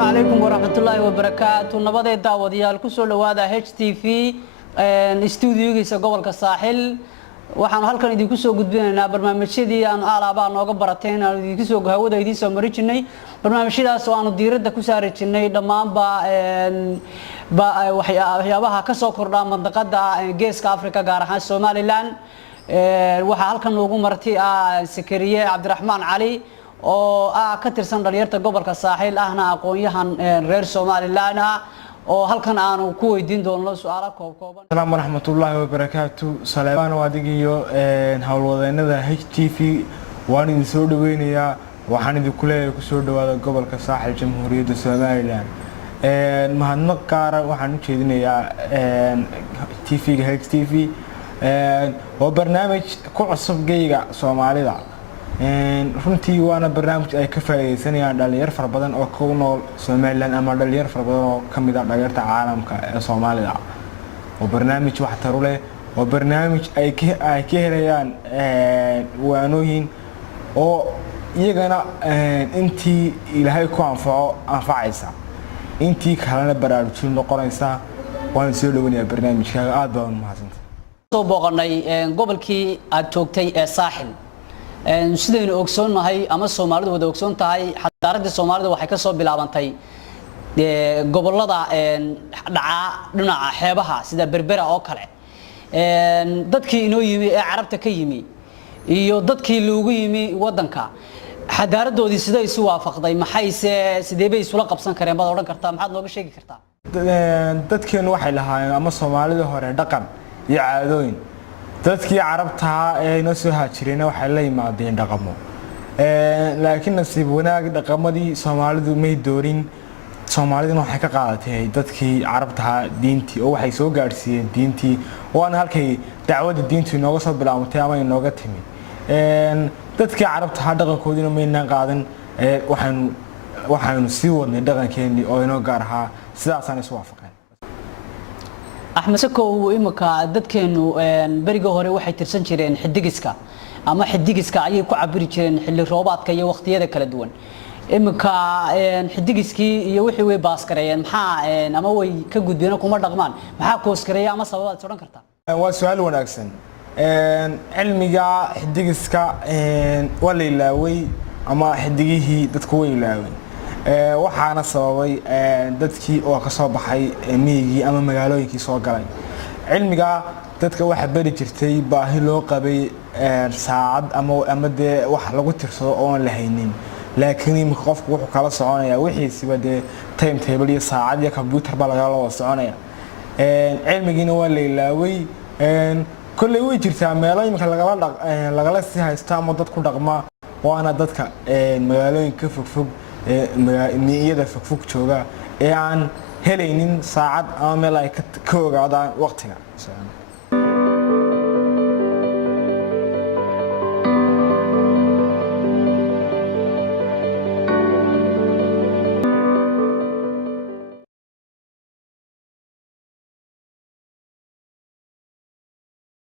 السلام عليكم ورحمة الله وبركاته. نبضي داوديال كسر لوادا HTV استوديوجيس قبل كساحل waxaan halkan idinku soo gudbinaynaa barnaamijyadii aan alaaba nooga barateen aan idinku soo gahawada idin soo mari jirnay barnaamijyadaas oo aanu diiradda ku saari jirnay dhamaanba waxyaabaha ka soo kordha mandaqada geeska Afrika gaar ahaan Somaliland waxa halkan ugu martay Sakariye Cabdiraxmaan Cali oo ka tirsan dhalinyarta gobolka Saaxil ahna aqoon-yahan reer Somaliland oo halkan aanu ku weydiin doono su'aalo kooban. Assalamu warahmatullahi wabarakatuh. Salaam waadigiyo hawlwadeennada HTV waan idin soo dhaweynayaa waxaan idinku leeyahay ku soo dhawaada gobolka Saaxil Jamhuuriyadda Somaliland. mahadnaq gaar ah waxaan u jeedinayaa TV-ga HTV oo barnaamij ku cusub geeyga Soomaalida. runtii waana barnaamij ay ka faa'iideysanayaan dhalinyaro fara badan oo ku nool Somaliland ama dhalinyaro fara badan oo kamid ah dhalinyarada caalamka ee Soomaalida oo barnaamij wax tar u leh oo barnaamij ay ka helayaan waanooyin oo iyagana intii Ilaahay ku anfacaysa intii kalena baraarujin noqonaysa waan soo dhaweynayaa barnaamijka aad baan u mahadsantahay. soo booqanay gobolkii aad joogtay ee Saaxil sidaynu ogsoonahay ama Soomaalidu wada ogsoon tahay xadaaradda Soomaalida waxay ka soo bilaabantay gobolada dhaca dhinaca xeebaha sida Berbera oo kale dadkii inoo yimi ee Carabta ka yimi iyo dadkii loogu yimi wadanka xadaaradoodii sidee isu waafaqday maxayse sidee bay isula qabsan kareen baad oran kartaa maxaad nooga sheegi kartaa dadkeenu waxay lahaayeen ama Soomaalida hore dhaqan iyo caadooyin dadkii Carabta ee inoo soo haajireen waxay la yimaadeen dhaqamo laakiin nasiib wanaag dhaqamadii Soomaalidu may doorin Soomaaliduna waxay ka qaadatay dadkii Carabta diintii oo waxay soo gaarsiiyeen diintii oo aan halkay dacwada diintu inooga soo bilaabantay ama inooga timi dadkii Carabta dhaqankoodina maynaan qaadan waxaanu sii wadnay dhaqankeennii oo inoo gaar ahaa sidaasaan isu waafaqeen أحمد سكو إمك دتكنو بريجو هوري واحد ترسن شرين حدقسكا أما حدقسكا أيه كعبري شرين حل الروبات كي وقت يدا كلا دون إمك حدقسكي يوحي وباسكريان محا أما هو كجود بينه كمر دغمان محا كوسكريا أما سواد سوران كرتا وسؤال وناكسن علمي جا حدقسكا ولا يلاوي أما حدقيه دتكوي يلاوي waxaana sababay dadkii oo ka soo baxay miyiga ama magaalooyinkii soo galay cilmiga dadka waxa bari jirtay baahi loo qabay saacad ama de wax lagu tirsado oo aan la haynin laakiin qofku wuxuu kala soconaya wixiisiba de timetable iyo saacad iyo computer ba laga wada soconaya cilmigiina waa la ilaaway kulay way jirtaa meelo imka lagala sii haysto ama dad ku dhaqma waana dadka magaalooyinka fogfog miyada fogfog jooga ee aan helaynin saacad ama meel ay ka ogaadaan waqtiga